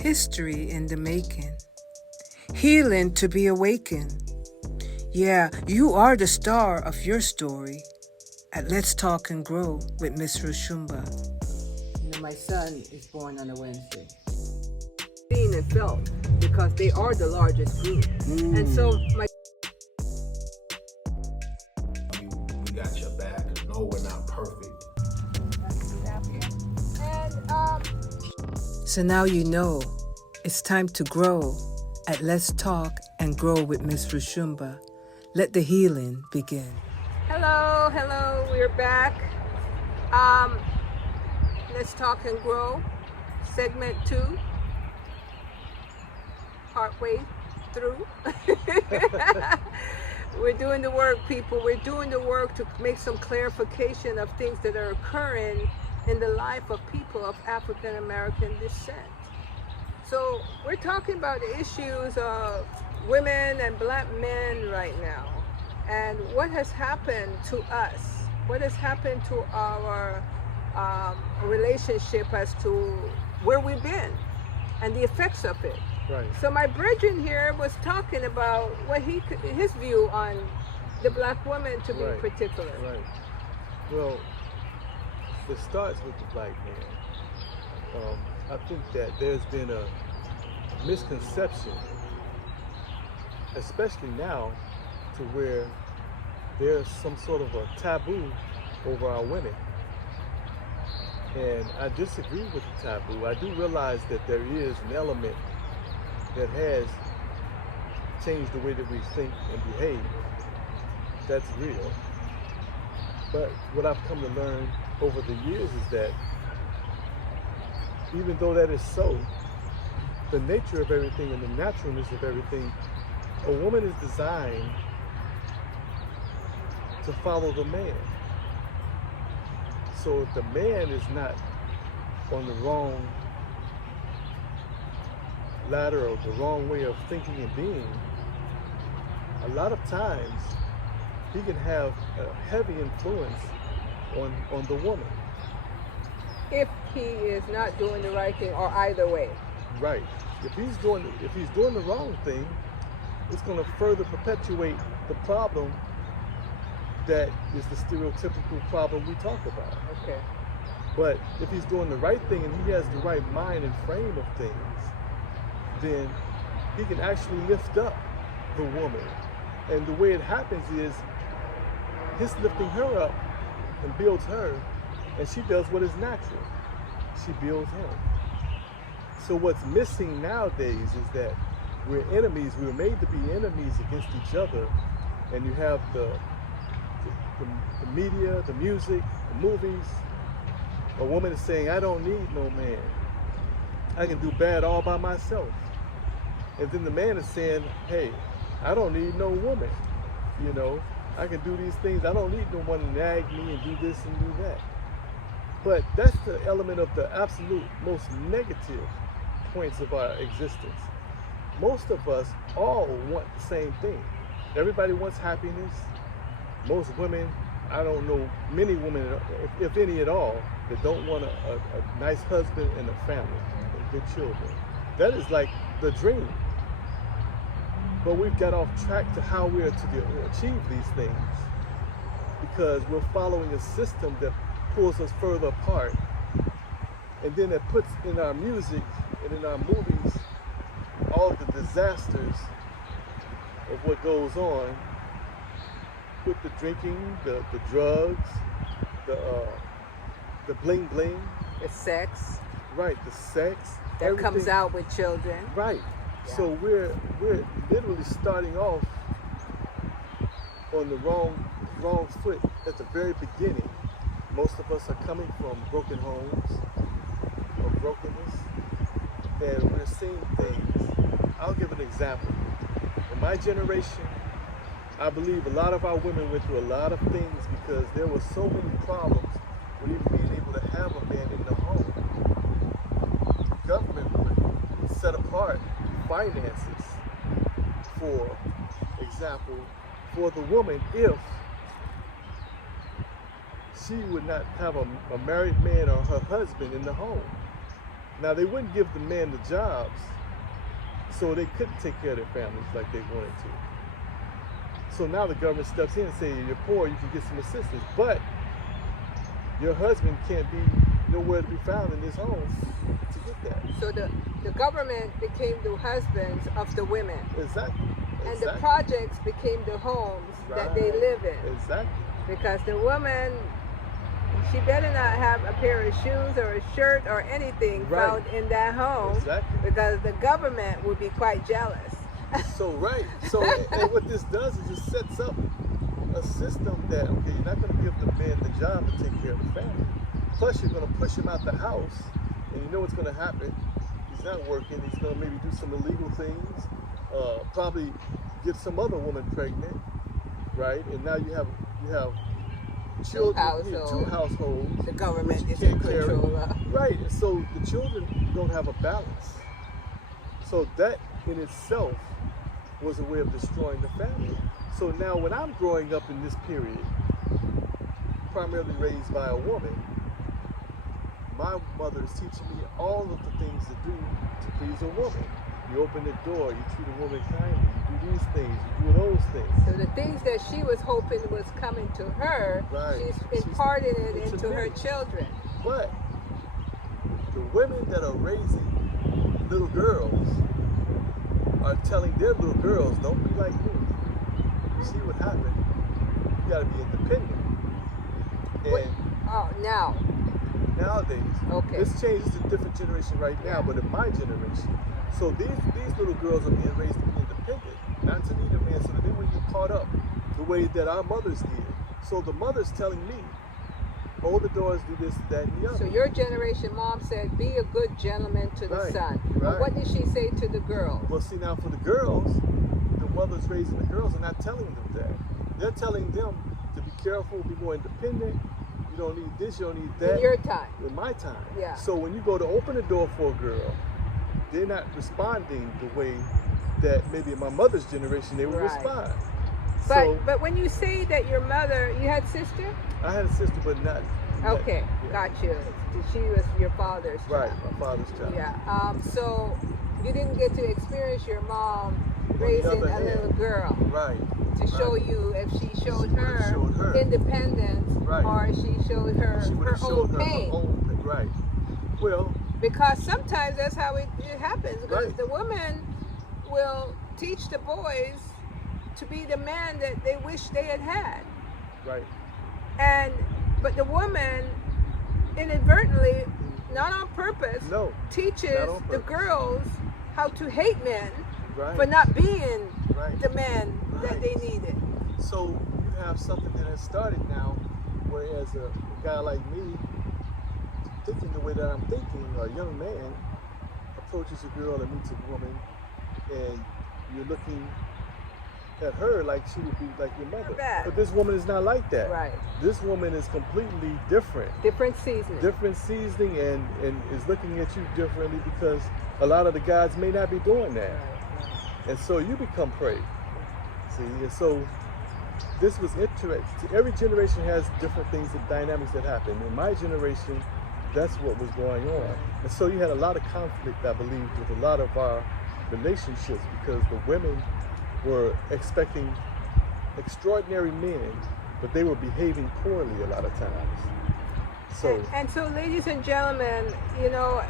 History in the making. Healing to be awakened. Yeah, you are the star of your story at Let's Talk and Grow with Miss Roshumba. You know, my son is born on a Wednesday. Seen and felt because they are the largest group. And so my we got your back. No, we're not perfect. So now you know it's time to grow at Let's Talk and Grow with Miss Roshumba. Let the healing begin. hello, we're back. Let's Talk and Grow, segment 2, partway through. We're doing the work, people. We're doing the work to make some clarification of things that are occurring in the life of people of African American descent. So we're talking about the issues of women and black men right now, and what has happened to us, what has happened to our relationship as to where we've been and the effects of it. Right. So my brethren here was talking about what his view on the black woman, to be particular. Right. Well, it starts with the black man. I think that there's been a misconception, especially now, to where there's some sort of a taboo over our women. And I disagree with the taboo. I do realize that there is an element that has changed the way that we think and behave. That's real. But what I've come to learn over the years is that even though that is so, the nature of everything and the naturalness of everything, a woman is designed to follow the man. So if the man is not on the wrong ladder or the wrong way of thinking and being, a lot of times he can have a heavy influence on the woman. If he is not doing the right thing, or either way. Right. If he's doing the wrong thing, it's going to further perpetuate the problem that is the stereotypical problem we talk about. Okay. But if he's doing the right thing and he has the right mind and frame of things, then he can actually lift up the woman. And the way it happens is he's lifting her up and builds her, and she does what is natural. She builds him. So what's missing nowadays is that we're enemies. We were made to be enemies against each other. And you have the media, the music, the movies. A woman is saying, I don't need no man. I can do bad all by myself. And then the man is saying, hey, I don't need no woman. You know, I can do these things. I don't need no one to nag me and do this and do that. But that's the element of the absolute most negative points of our existence. Most of us all want the same thing. Everybody wants happiness. Most women, I don't know many women, if any at all, that don't want a nice husband and a family and good children. That is like the dream. But we've got off track to how we are to achieve these things, because we're following a system that pulls us further apart. And then it puts in our music and in our movies all the disasters of what goes on with the drinking, the drugs, the bling bling. The sex. Right, the sex. That everything comes out with children. Right. Yeah. So we're literally starting off on the wrong foot at the very beginning. Most of us are coming from broken homes or brokenness, and we're seeing things. I'll give an example. In my generation, I believe a lot of our women went through a lot of things because there were so many problems with even being able to have a man in the home. The government would set apart finances, for example, for the woman if she would not have a married man or her husband in the home. Now, they wouldn't give the men the jobs, so they couldn't take care of their families like they wanted to. So now the government steps in and say, you're poor, you can get some assistance, but your husband can't be nowhere to be found in this home to get that. So the government became the husbands of the women. Exactly. And the projects became the homes that they live in. Exactly. Because the woman, she better not have a pair of shoes or a shirt or anything found in that home. Exactly. Because the government would be quite jealous. So and what this does is it sets up a system that, okay, you're not going to give the man the job to take care of the family. Plus, you're going to push him out the house, and you know what's going to happen. He's not working. He's going to maybe do some illegal things, probably get some other woman pregnant, right? And now you have children, two households. The government is in control of. Right, and so the children don't have a balance. So that in itself was a way of destroying the family. So now when I'm growing up in this period, primarily raised by a woman, my mother is teaching me all of the things to do to please a woman. You open the door, you treat a woman kindly, you do these things, you do those things. So the things that she was hoping was coming to her, she's imparting it into her children. But the women that are raising little girls are telling their little girls, don't be like me. You see what happened? You gotta be independent. And nowadays, this changes to different generation right now, but in my generation, so these little girls are being raised to be independent, not to need a man, so that they wouldn't get caught up the way that our mothers did. So the mother's telling me, hold the doors, do this, that, and the other. So your generation, mom said, be a good gentleman to the son. But what did she say to the girls? Well, see, now for the girls, the mothers raising the girls are not telling them that. They're telling them to be careful, be more independent. You don't need this, you don't need that. In your time. In my time. Yeah. So when you go to open the door for a girl, they're not responding the way that maybe in my mother's generation they would respond. But when you say that your mother, you had sister? I had a sister, but not. Okay, got you. She was your father's child. Right, my father's child. Yeah. So you didn't get to experience your mom raising a little girl. Right. To show you if she showed her independence or she showed her her own pain. Right. Well. Because sometimes that's how it happens. Because the woman will teach the boys to be the man that they wish they had had. Right. But the woman inadvertently, not on purpose, teaches the girls how to hate men for not being the man that they needed. So you have something that has started now, whereas a guy like me, thinking the way that I'm thinking, a young man approaches a girl and meets a woman, and you're looking at her like she would be like your mother. But this woman is not like that. Right. This woman is completely different. Different seasoning. Different seasoning and is looking at you differently because a lot of the guys may not be doing that. And so you become prey. See, and so this was interesting. Every generation has different things, the dynamics that happen. In my generation, that's what was going on. And so you had a lot of conflict, I believe, with a lot of our relationships because the women were expecting extraordinary men, but they were behaving poorly a lot of times. So and so, ladies and gentlemen, you know,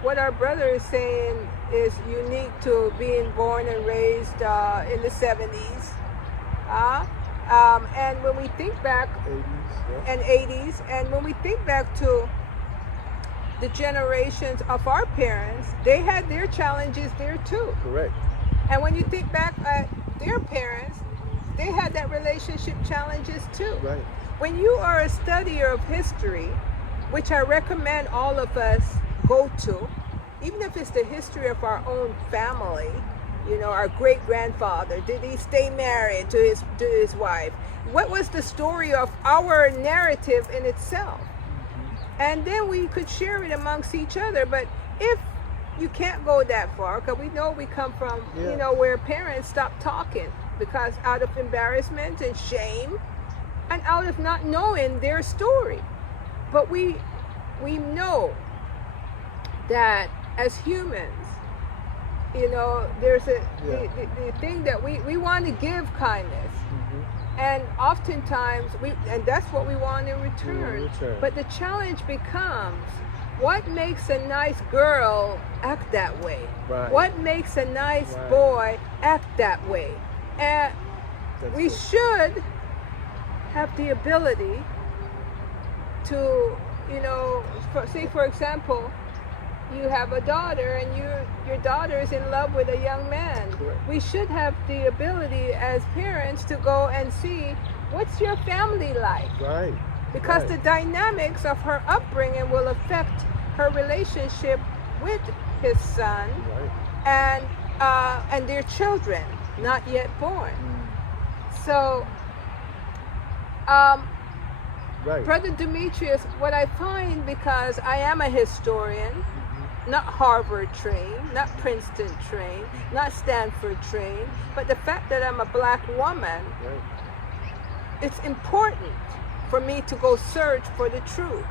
what our brother is saying is unique to being born and raised in the 70s. And when we think back, 80s, and when we think back to the generations of our parents, they had their challenges there too. Correct. And when you think back at their parents, they had that relationship challenges too. Right. When you are a studier of history, which I recommend all of us go to, even if it's the history of our own family, you know, our great-grandfather, did he stay married to his wife? What was the story of our narrative in itself? And then we could share it amongst each other. But if you can't go that far, because we know we come from, you know, where parents stop talking because out of embarrassment and shame and out of not knowing their story. But we know that as humans, there's the thing that we want to give kindness. And oftentimes, and that's what we want in return. But the challenge becomes, what makes a nice girl act that way? Right. What makes a nice boy act that way? And we should have the ability to, say for example, you have a daughter and your daughter is in love with a young man. Correct. We should have the ability as parents to go and see, what's your family like? Right. Because the dynamics of her upbringing will affect her relationship with his son and their children not yet born. So, Brother Demetrius, what I find, because I am a historian, not Harvard trained, not Princeton trained, not Stanford trained, but the fact that I'm a black woman, it's important for me to go search for the truth.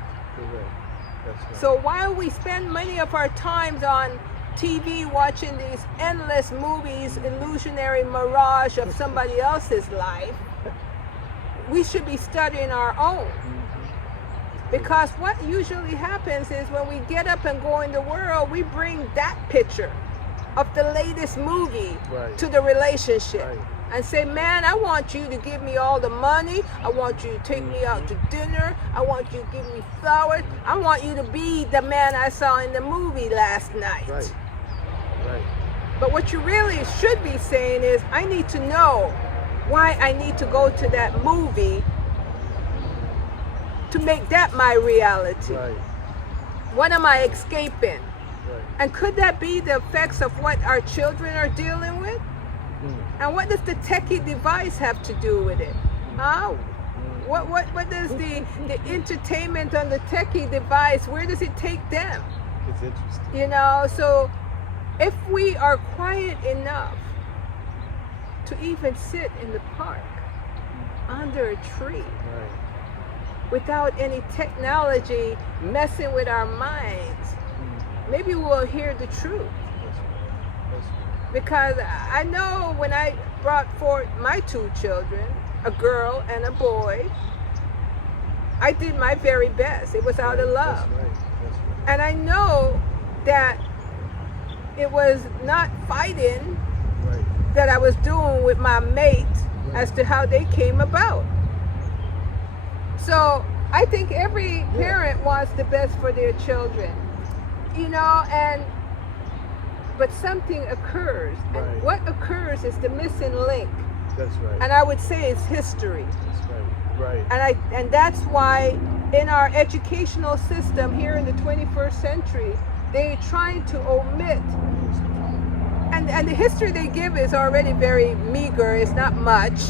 So while we spend many of our times on TV watching these endless movies, illusionary mirage of somebody else's life, we should be studying our own. Because what usually happens is when we get up and go in the world, we bring that picture of the latest movie to the relationship. And say, man, I want you to give me all the money. I want you to take me out to dinner. I want you to give me flowers. I want you to be the man I saw in the movie last night. But what you really should be saying is, I need to know why I need to go to that movie to make that my reality. What am I escaping? And could that be the effects of what our children are dealing with? And what does the techie device have to do with it? What does the entertainment on the techie device, where does it take them? It's interesting. So if we are quiet enough to even sit in the park under a tree without any technology messing with our minds, maybe we'll hear the truth. Because I know when I brought forth my two children, a girl and a boy, I did my very best. It was out of love. And I know that it was not fighting that I was doing with my mate as to how they came about. So I think every parent wants the best for their children, but something occurs. And what occurs is the missing link. That's right. And I would say it's history. That's right. And that's why in our educational system here in the 21st century, they're trying to omit. And the history they give is already very meager. It's not much.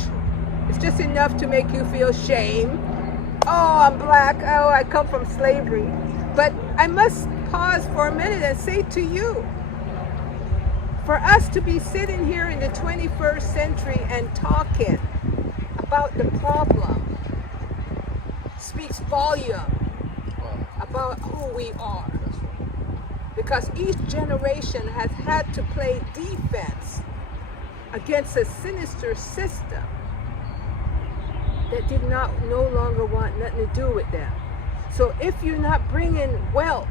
It's just enough to make you feel shame. Oh, I'm black. Oh, I come from slavery. But I must pause for a minute and say to you, for us to be sitting here in the 21st century and talking about the problem speaks volume about who we are. Because each generation has had to play defense against a sinister system that did no longer want nothing to do with them. So if you're not bringing wealth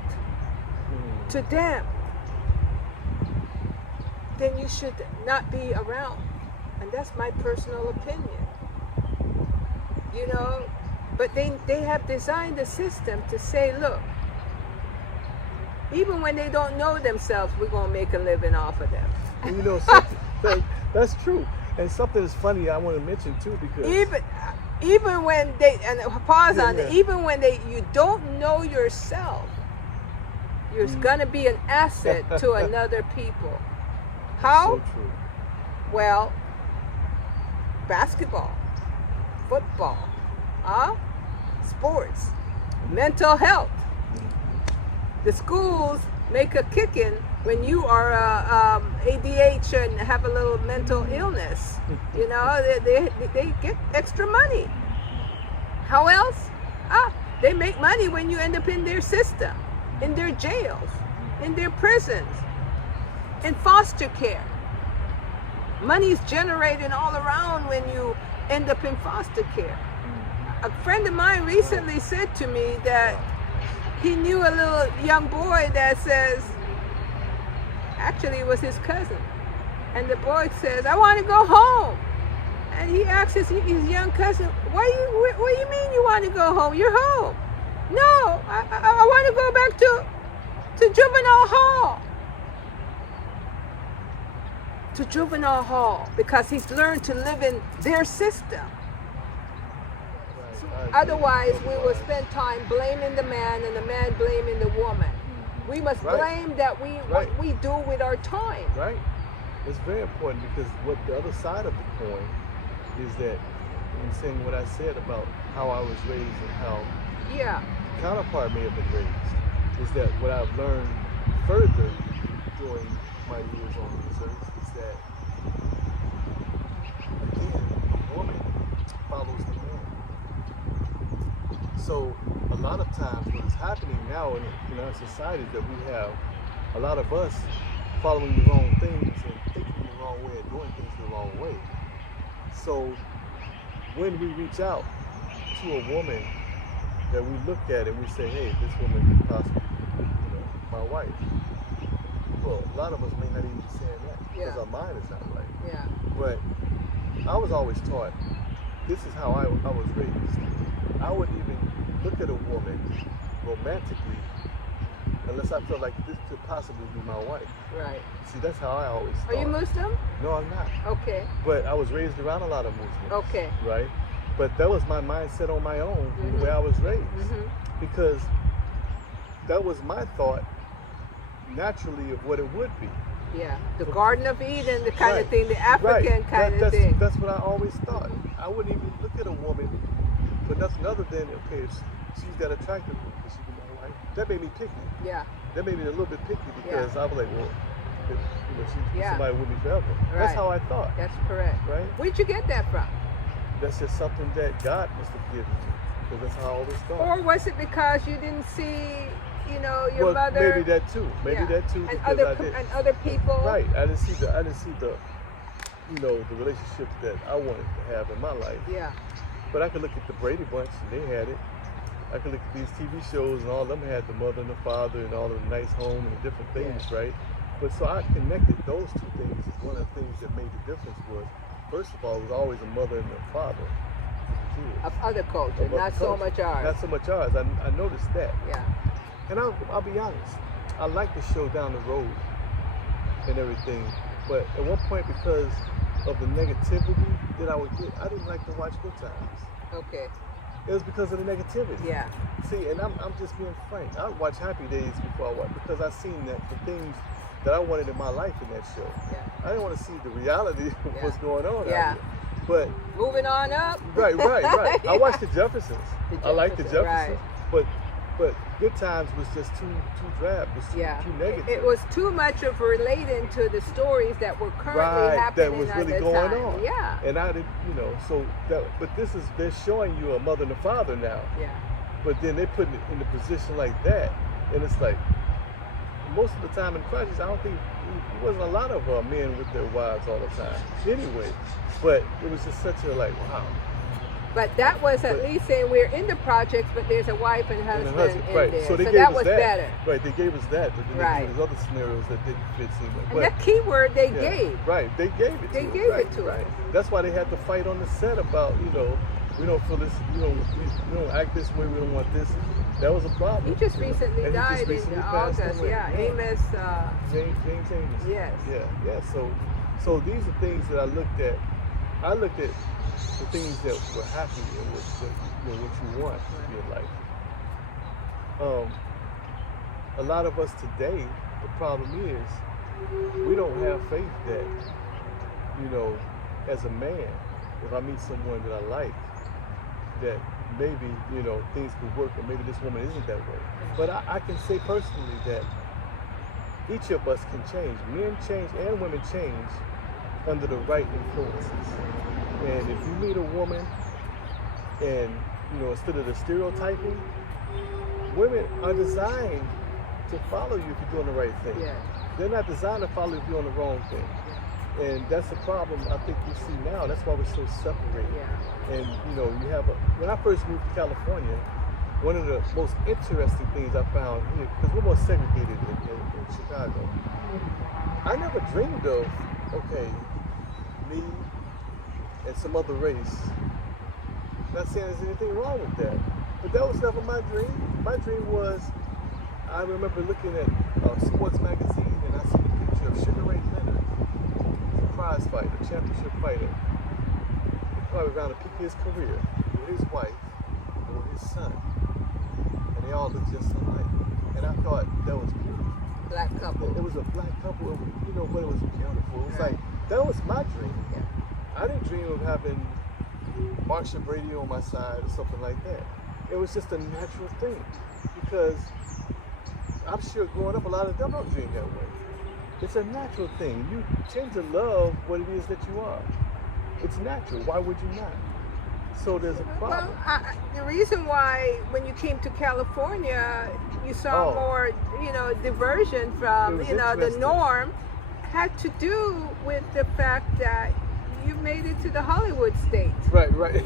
to them, then you should not be around. And that's my personal opinion. But they have designed a system to say, look, even when they don't know themselves, we're going to make a living off of them. And something, that's true. And something is funny I want to mention too, because even when they, and pause on it, even when you don't know yourself, you're going to be an asset to another people. How? So true. Well, basketball, football, sports, mental health. The schools make a kicking when you are ADH and have a little mental illness. They get extra money. How else? They make money when you end up in their system, in their jails. in their prisons, in foster care. Money's generated all around when you end up in foster care. A friend of mine recently said to me that he knew a little young boy that says, actually it was his cousin, and the boy says, I want to go home. And he asks his young cousin, what do you mean you want to go home? You're home. No, I want to go back to juvenile hall. To juvenile hall, because he's learned to live in their system. Otherwise, we will spend time blaming the man and the man blaming the woman. We must blame that what we do with our time. Right. It's very important, because what the other side of the coin is that, I'm saying what I said about how I was raised and how the counterpart may have been raised, is that what I've learned further during my years on this earth is that, again, a woman follows the man. So a lot of times what is happening now in our society is that we have a lot of us following the wrong things and thinking the wrong way and doing things the wrong way. So when we reach out to a woman that we look at and we say, hey, this woman could possibly be, my wife. Well, a lot of us may not even be saying that because our mind is not right. Yeah. But I was always taught, this is how I was raised. I wouldn't even look at a woman romantically unless I felt like this could possibly be my wife. Right. See, that's how I always thought. Are you Muslim? No, I'm not. Okay. But I was raised around a lot of Muslims. Okay. Right? But that was my mindset on my own, the way I was raised. Because that was my thought naturally of what it would be. Yeah, the Garden of Eden, the kind of thing, the African kind of thing. That's what I always thought. I wouldn't even look at a woman for nothing other than, okay, if she's that attractive, because she be my wife. That made me picky. Yeah. That made me a little bit picky, because I was like, well, she's somebody with me forever. Right. That's how I thought. That's correct. Right? Where'd you get that from? That's just something that God must have given me, because that's how I always thought. Or was it because you didn't see, your mother? Maybe that too. Maybe that too. And other people. Right. I didn't see the the relationship that I wanted to have in my life. Yeah. But I could look at the Brady Bunch, and they had it. I could look at these TV shows, and all of them had the mother and the father, and all of the nice home and the different things, right? But so I connected those two things. One of the things that made the difference was, first of all, it was always a mother and a father. Of other cultures, not so much ours. Not so much ours. I noticed that. Yeah. And I'll be honest, I like the show Down the Road and everything, but at one point, because of the negativity that I would get, I didn't like to watch Good Times. Okay. It was because of the negativity. Yeah. See, and I'm just being frank. I would watch Happy Days before I watch, because I seen that the things that I wanted in my life in that show. Yeah. I didn't want to see the reality of what's going on out here. But moving on up. Right. I watched the Jeffersons. I like the Jeffersons, but Good Times was just too drab. It was too negative. It was too much of relating to the stories that were currently happening that was really at the going time. on. Yeah. And I didn't, so that. But they're showing you a mother and a father now. Yeah. But then they put it in a position like that, and it's like, most of the time in Partridge, I don't think it wasn't a lot of men with their wives all the time. Anyway, but it was just such a wow. But that was at least saying we're in the projects, but there's a wife and husband in right. there. So, that was better. Right, they gave us that, but then they gave us other scenarios that didn't fit. And that key word they gave. Right, they gave it to us. They gave it to us. That's why they had to fight on the set about, we don't feel this, we don't act this way, we don't want this. That was a problem. He just recently died in August. Yeah, Amos. James Amos. Yes. Yeah. So these are things that I looked at. I looked at the things that were happy and what you want in your life. A lot of us today, the problem is we don't have faith that, as a man, if I meet someone that I like, that maybe, things could work, or maybe this woman isn't that way. But I can say personally that each of us can change. Men change and women change under the right influences. And if you meet a woman and, instead of the stereotyping, women are designed to follow you if you're doing the right thing. Yes. They're not designed to follow you if you're doing the wrong thing. And that's the problem I think we see now. That's why we're so separated. Yeah. And you know, when I first moved to California, one of the most interesting things I found here, because we're more segregated in Chicago, I never dreamed of, okay, me and some other race. Not saying there's anything wrong with that, but that was never my dream. My dream was, I remember looking at a sports magazine and I see the picture of Sugar Ray Leonard, a prize fighter, championship fighter, probably around the peak of his career, with his wife and with his son. And they all looked just alike. And I thought that was beautiful. Black couple. It was a black couple, you know, but it was beautiful. It was like, that was my dream. Yeah. I didn't dream of having Marsha Brady on my side or something like that. It was just a natural thing. Because I'm sure growing up, a lot of them don't dream that way. It's a natural thing. You tend to love what it is that you are. It's natural. Why would you not? So there's a problem. Well, the reason why when you came to California, you saw more, you know, diversion from, you know, the norm, had to do with the fact that you made it to the Hollywood state. Right, right.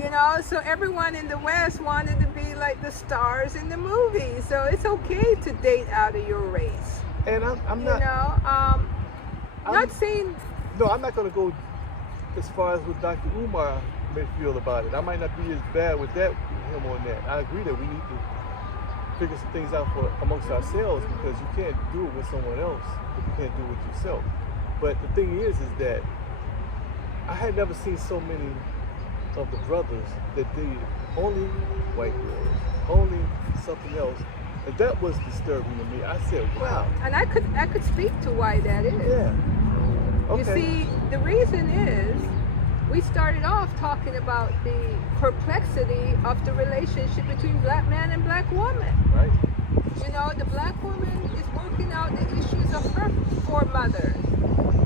You know, so everyone in the West wanted to be like the stars in the movies. So it's okay to date out of your race. And I'm not. You know, not saying. No, I'm not going to go as far as what Dr. Umar may feel about it. I might not be as bad with him on that. I agree that we need to figure some things out for amongst ourselves, because you can't do it with someone else if you can't do it with yourself. But the thing is that I had never seen so many of the brothers that dated only white girls, only something else. And that was disturbing to me. I said, wow. And I could speak to why that is. Yeah. Okay. You see, the reason is we started off talking about the perplexity of the relationship between black man and black woman. Right. You know, the black woman is working out the issues of her foremothers.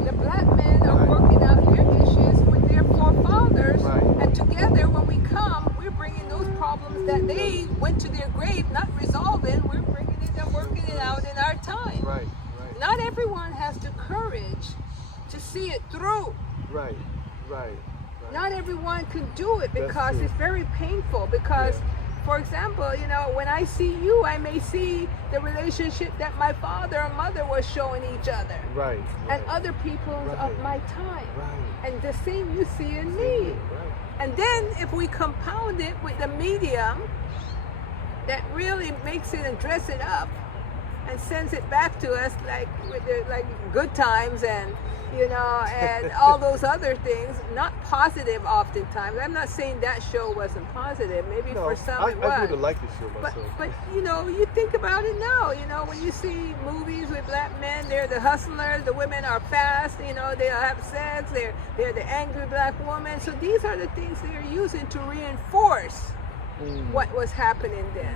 The black men are working out their issues with their forefathers. Right. And together, when we come, we're bringing those problems that they went to their grave not resolving. We're bringing it and working it out in our time. Right, right. Not everyone has the courage to see it through. Right, right. Not everyone can do it because it's very painful. Because, for example, you know, when I see you, I may see the relationship that my father and mother was showing each other. Right. And other people of my time. Right. And the same you see in me. Right. And then if we compound it with the medium that really makes it and dress it up and sends it back to us like with the good times and, you know, and all those other things, not positive oftentimes. I'm not saying that show wasn't positive. Maybe for some it was. I really like the show myself. But you know, you think about it now, you know, when you see movies with black men, they're the hustlers, the women are fast, you know, they have sex, they're the angry black woman. So these are the things they're using to reinforce what was happening then.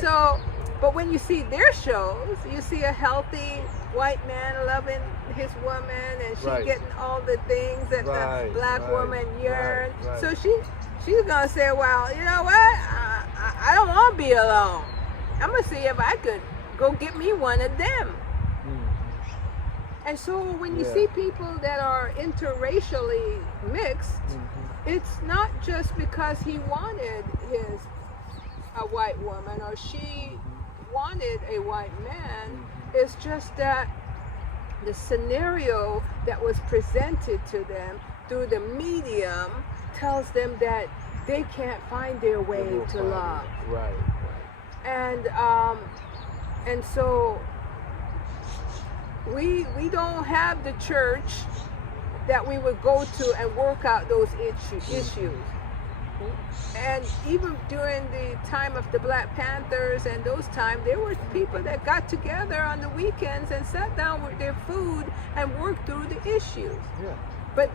So, but when you see their shows, you see a healthy white man loving his woman, and she getting all the things that the black woman yearns. So she's gonna say, well, you know what? I don't want to be alone. I'm gonna see if I could go get me one of them. And so when you see people that are interracially mixed, it's not just because he wanted a white woman or she wanted a white man. It's just that the scenario that was presented to them through the medium tells them that they can't find their way to love. Right. And so we don't have the church that we would go to and work out those issues. And even during the time of the Black Panthers and those times, there were people that got together on the weekends and sat down with their food and worked through the issues. Yeah. But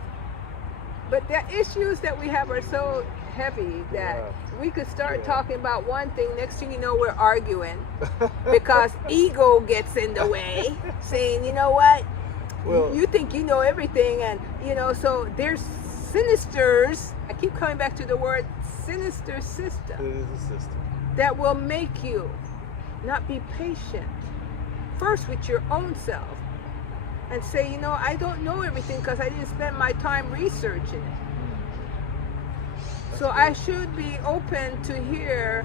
the issues that we have are so heavy that we could start talking about one thing, next thing you know, we're arguing because ego gets in the way, saying, you know what, you think you know everything, and you know, so there's sinisters, I keep coming back to the word sinister system, It is a system that will make you not be patient. First with your own self. And say, you know, I don't know everything because I didn't spend my time researching it. So I should be open to hear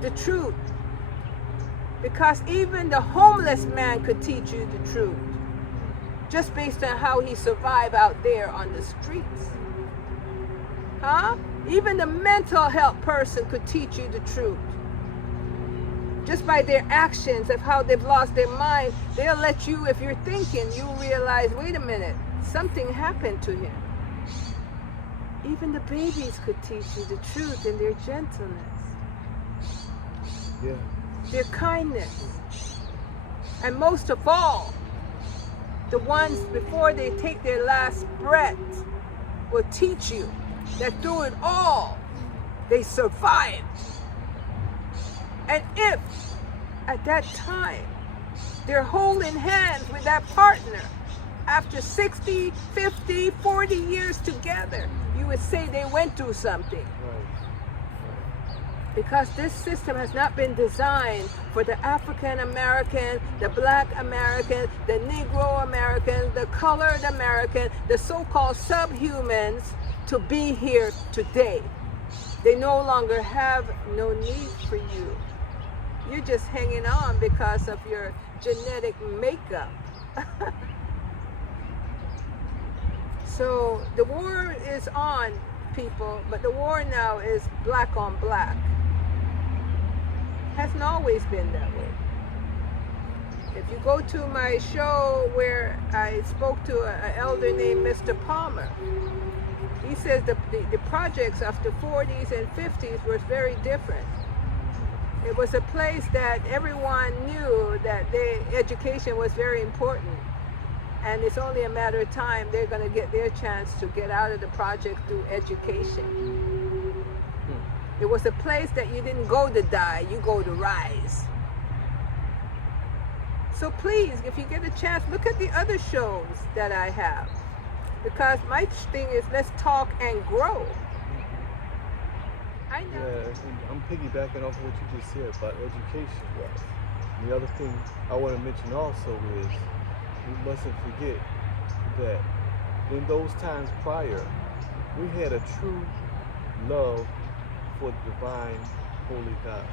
the truth. Because even the homeless man could teach you the truth. Just based on how he survived out there on the streets. Huh? Even the mental health person could teach you the truth. Just by their actions of how they've lost their mind, they'll let you, if you're thinking, you realize, wait a minute, something happened to him. Even the babies could teach you the truth in their gentleness. Yeah. Their kindness. And most of all, the ones before they take their last breath will teach you that through it all, they survived. And if at that time they're holding hands with that partner after 60, 50, 40 years together, you would say they went through something. Because this system has not been designed for the African American, the Black American, the Negro American, the colored American, the so-called subhumans to be here today. They no longer have no need for you. You're just hanging on because of your genetic makeup. So the war is on, people, but the war now is black on black. Hasn't always been that way. If you go to my show where I spoke to an elder named Mr. Palmer, he says the projects of the 40s and 50s were very different. It was a place that everyone knew that their education was very important. And it's only a matter of time they're going to get their chance to get out of the project through education. It was a place that you didn't go to die, you go to rise. So please, if you get a chance, look at the other shows that I have. Because my thing is, let's talk and grow. I know. Yeah, I'm piggybacking off what you just said about education. And the other thing I want to mention also is we mustn't forget that in those times prior, we had a true love for the divine, holy God.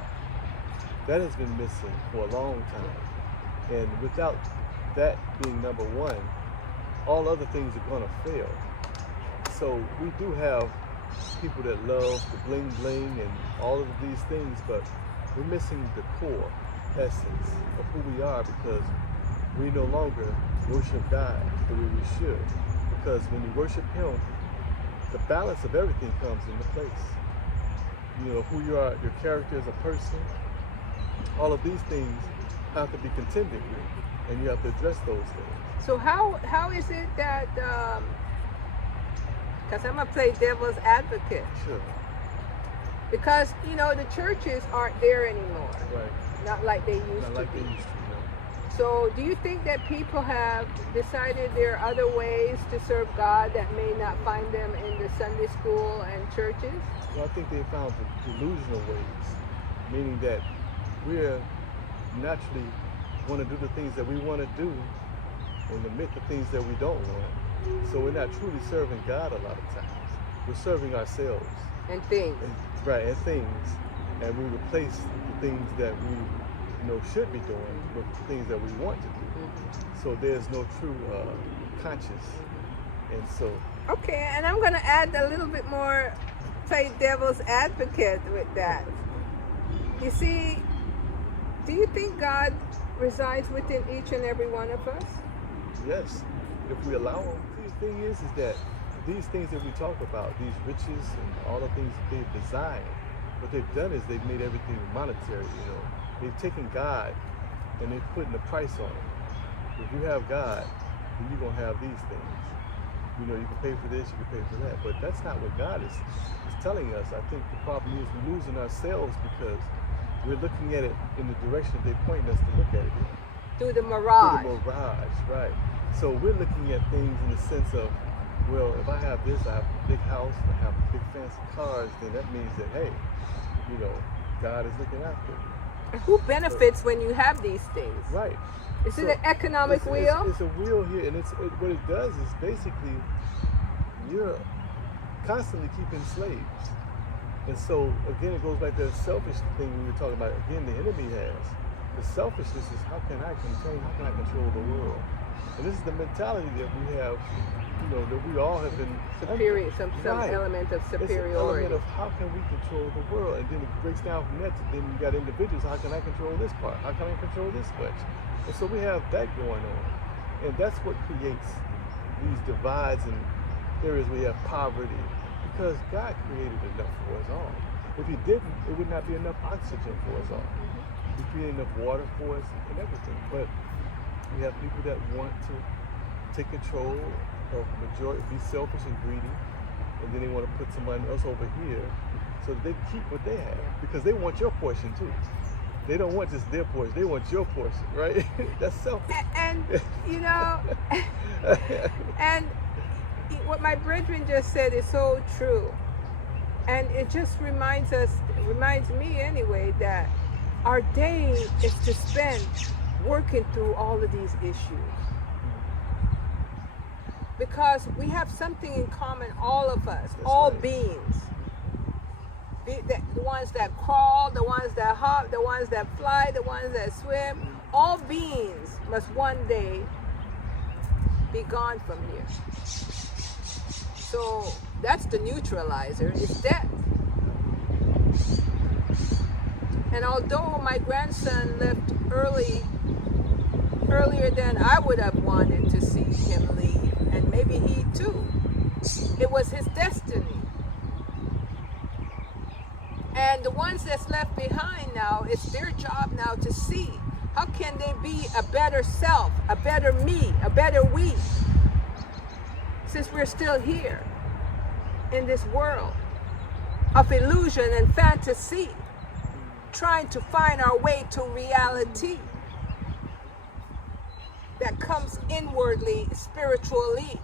That has been missing for a long time. And without that being number one, all other things are going to fail. So we do have people that love the bling bling and all of these things, but we're missing the core essence of who we are, because we no longer worship God the way we should. Because when you worship Him, the balance of everything comes into place. You know, who you are, your character as a person, all of these things have to be contended with, and you have to address those things. So how is it that, because I'm going to play devil's advocate. Sure. Because, you know, the churches aren't there anymore. Right. Not like they used Not to like be. they used to, no. So do you think that people have decided there are other ways to serve God that may not find them in the Sunday school and churches? Well, I think they found the delusional ways, meaning that we're naturally want to do the things that we want to do and omit the things that we don't want. So we're not truly serving God a lot of times. We're serving ourselves. And things. And things. And we replace the things that we should be doing with the things that we want to do. Mm-hmm. So there's no true conscience. And so... Okay, and I'm going to add a little bit more, play devil's advocate with that. You see, do you think God resides within each and every one of us? Yes, if we allow Him. The thing is that these things that we talk about, these riches and all the things that they've designed, what they've done is they've made everything monetary, They've taken God and they're putting a price on it. If you have God, then you're going to have these things. You can pay for this, you can pay for that. But that's not what God is telling us. I think the problem is we're losing ourselves because we're looking at it in the direction they're pointing us to look at it in. Through the mirage. Through the mirage, right. So we're looking at things in the sense of, well, if I have this, I have a big house, I have big fancy cars, then that means that, hey, God is looking after me. Who benefits when you have these things? Right. Is it an economic wheel? It's a wheel here, and what it does is basically you're constantly keeping slaves. And so, again, it goes back to the selfish thing we were talking about. Again, the enemy has. The selfishness is how can I contain, how can I control the world? And this is the mentality that we have, that we all have been Superior, some right. element of It's an superiority. element of how can we control the world? And then it breaks down from that to then you got individuals, how can I control this part? How can I control this much? And so we have that going on. And that's what creates these divides and areas where you have poverty. Because God created enough for us all. If He didn't, it would not be enough oxygen for us all. He created enough water for us and everything. But we have people that want to take control of majority, be selfish and greedy, and then they want to put somebody else over here so that they keep what they have because they want your portion too. They don't want just their portion, they want your portion, right? That's selfish. And and what my brethren just said is so true. And it just reminds me anyway, that our day is to spend working through all of these issues. Because we have something in common, all of us, That's all right. beings. The ones that crawl, the ones that hop, the ones that fly, the ones that swim, all beings must one day be gone from here. So that's the neutralizer, is death. And although my grandson left earlier than I would have wanted to see him leave, and maybe he too, it was his destiny. And the ones that's left behind now, it's their job now to see how can they be a better self, a better me, a better we, since we're still here in this world of illusion and fantasy, trying to find our way to reality that comes inwardly, spiritually.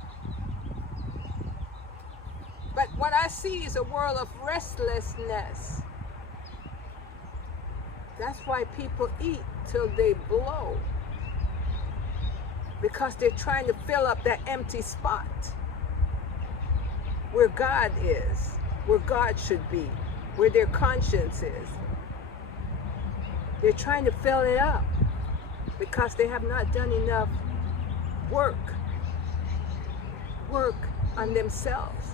But what I see is a world of restlessness. That's why people eat till they blow, because they're trying to fill up that empty spot where God is, where God should be, where their conscience is. They're trying to fill it up because they have not done enough work on themselves,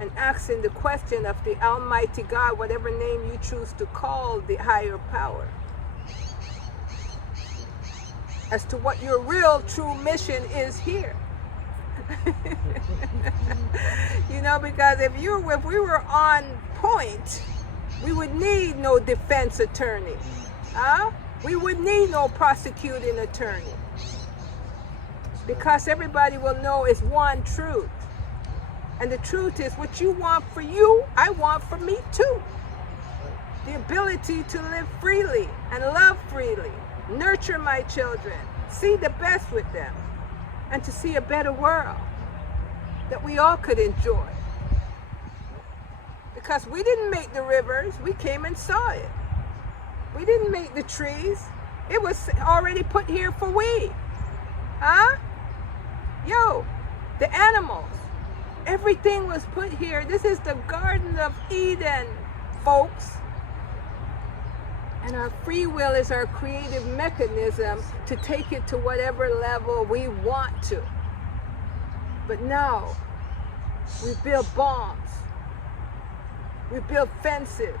and asking the question of the Almighty God, whatever name you choose to call the higher power, as to what your real true mission is here. Because if we were on point, we would need no defense attorney. We would need no prosecuting attorney. Because everybody will know it's one truth. And the truth is, what you want for you, I want for me too. The ability to live freely and love freely, nurture my children, see the best with them, and to see a better world that we all could enjoy. Because we didn't make the rivers, we came and saw it. We didn't make the trees, it was already put here for we. The animals, everything was put here. This is the Garden of Eden, folks. And our free will is our creative mechanism to take it to whatever level we want to. But now, we build bombs. We build fences.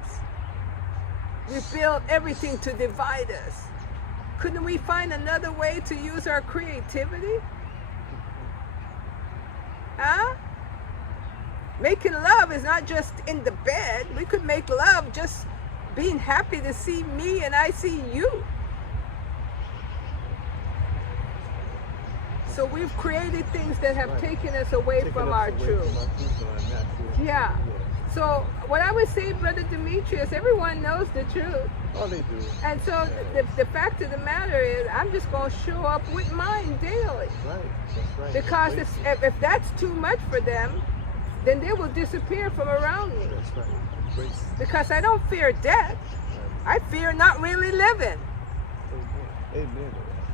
We build everything to divide us. Couldn't we find another way to use our creativity? Making love is not just in the bed. We could make love just being happy to see me and I see you. So we've created things that have taken us away from our truth. Yeah. So what I would say, Brother Demetrius, everyone knows the truth. Oh, they do. And so the fact of the matter is, I'm just going to show up with mine daily. Right, that's right. Because if that's too much for them, then they will disappear from around me. That's right. Grace. Because I don't fear death. I fear not really living. Amen. Amen to that.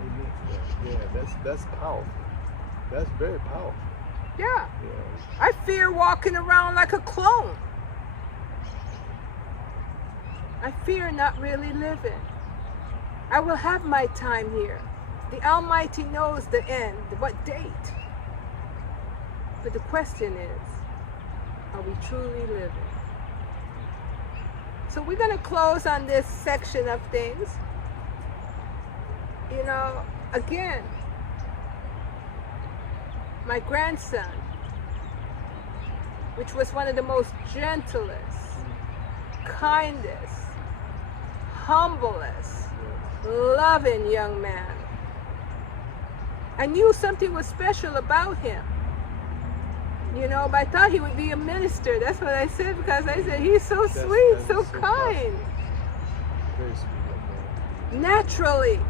Amen to that. Yeah, that's powerful. That's very powerful. Yeah. Yeah. I fear walking around like a clone. I fear not really living. I will have my time here. The Almighty knows the end, what date. But the question is, are we truly living? So we're going to close on this section of things. You know, again, my grandson, which was one of the most gentlest, kindest, humblest, loving young man. I knew something was special about him. You know, but I thought he would be a minister. That's what I said, because I said, he's so sweet, so kind. Very sweet. Naturally.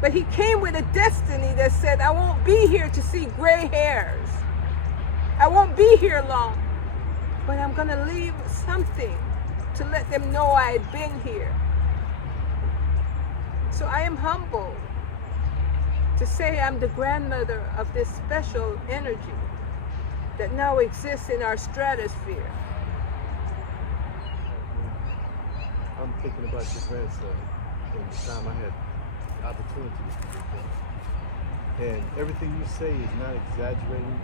But he came with a destiny that said, I won't be here to see gray hairs. I won't be here long. But I'm going to leave something to let them know I had been here. So I am humbled to say I'm the grandmother of this special energy that now exists in our stratosphere. I'm thinking about your grandson and the time I had the opportunity to speak with him. And everything you say is not exaggerating.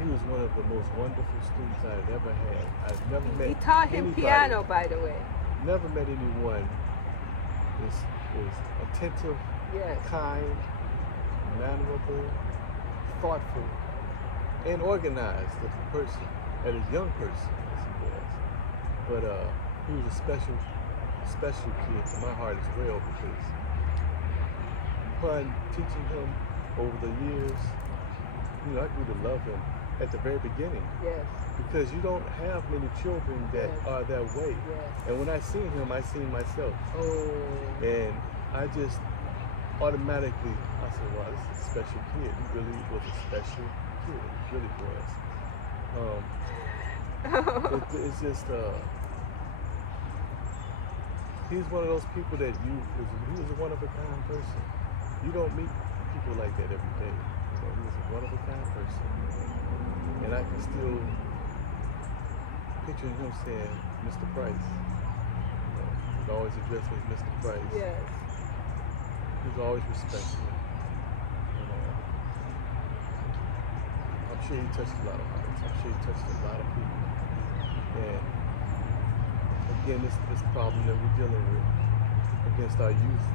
He was one of the most wonderful students I've ever had. I've never met He taught him anybody, piano, by the way. Never met anyone as attentive, Yes. kind, mannerable, thoughtful, and organized as a person, as a young person as he was. But he was a special kid to my heart as well, because upon teaching him over the years, you know, I grew to love him at the very beginning. Yes. Because you don't have many children that are that way. Yes. And when I seen him, I seen myself. Oh. And I just automatically, I said, wow, this is a special kid. He really was a special kid. He really was. It's just, he's one of those people that he was a one-of-a-kind person. You don't meet people like that every day. You know, he was a one-of-a-kind person. And I can still picture him saying, Mr. Price. You know, he'd always address me as Mr. Price. Yes. He was always respectful. You know, I'm sure he touched a lot of hearts. I'm sure he touched a lot of people. And again, this problem that we're dealing with against our youth,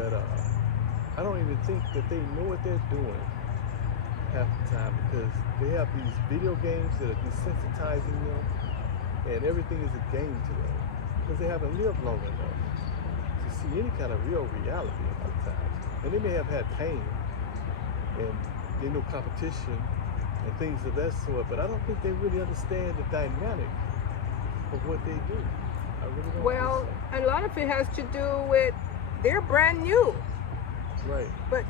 that I don't even think that they know what they're doing half the time, because they have these video games that are desensitizing them, and everything is a game to them, because they haven't lived long enough to see any kind of real reality a lot of times. And they may have had pain, and they know competition and things of that sort, but I don't think they really understand the dynamic of what they do. I really don't. Well, a lot of it has to do with they're brand new. Right. But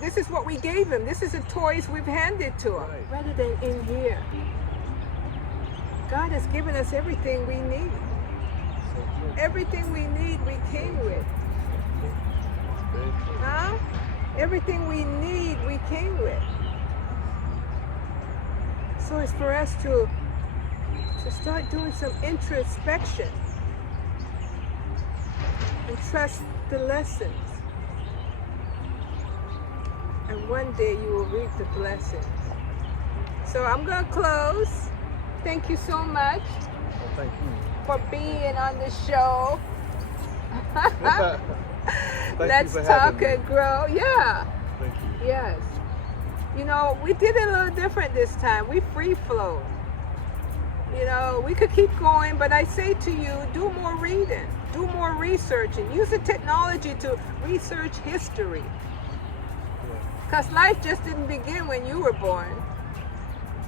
this is what we gave them. This is the toys we've handed to them. Right. Rather than in here. God has given us everything we need. Everything we need, we came with. Very true. Huh? Everything we need, we came with. So it's for us to start doing some introspection and trust the lessons. And one day you will reap the blessings. So I'm going to close. Thank you so much Well, thank you. for being on the show. Thank Let's you for talk having me. and grow. Yeah. Thank you. Yes. You know, we did it a little different this time. We free flowed. You know, we could keep going, but I say to you, do more reading, do more researching, use the technology to research history. Because life just didn't begin when you were born.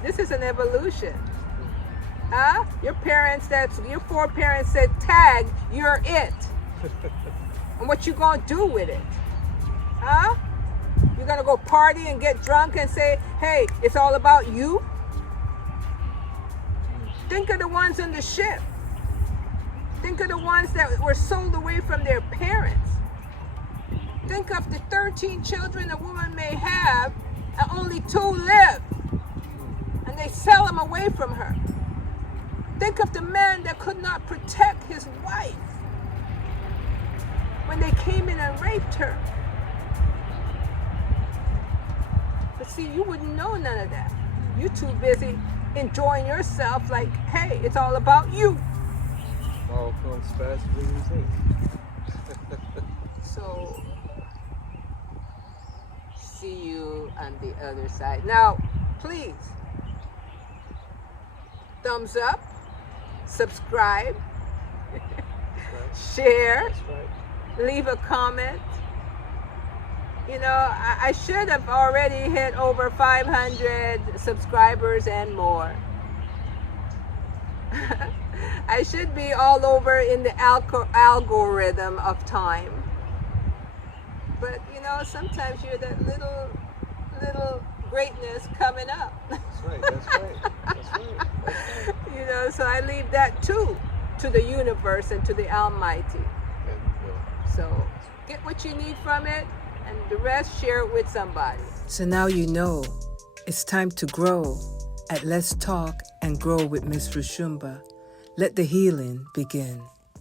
This is an evolution. Huh? Your foreparents said, tag, you're it. And what you gonna do with it? Huh? You're gonna go party and get drunk and say, hey, it's all about you? Think of the ones in the ship. Think of the ones that were sold away from their parents. Think of the 13 children a woman may have and only 2 live. And they sell them away from her. Think of the man that could not protect his wife when they came in and raped her. But see, you wouldn't know none of that. You're too busy enjoying yourself like, hey, it's all about you. All comes faster than you think. So, see you on the other side. Now, please, thumbs up, subscribe, share, leave a comment. You know, I should have already hit over 500 subscribers and more. I should be all over in the algorithm of time. But, you know, sometimes you're that little greatness coming up. That's right, that's right, that's right, that's right. You know, so I leave that too to the universe and to the Almighty. So get what you need from it, and the rest share it with somebody. So now you know it's time to grow at Let's Talk and Grow with Miss Roshumba. Let the healing begin.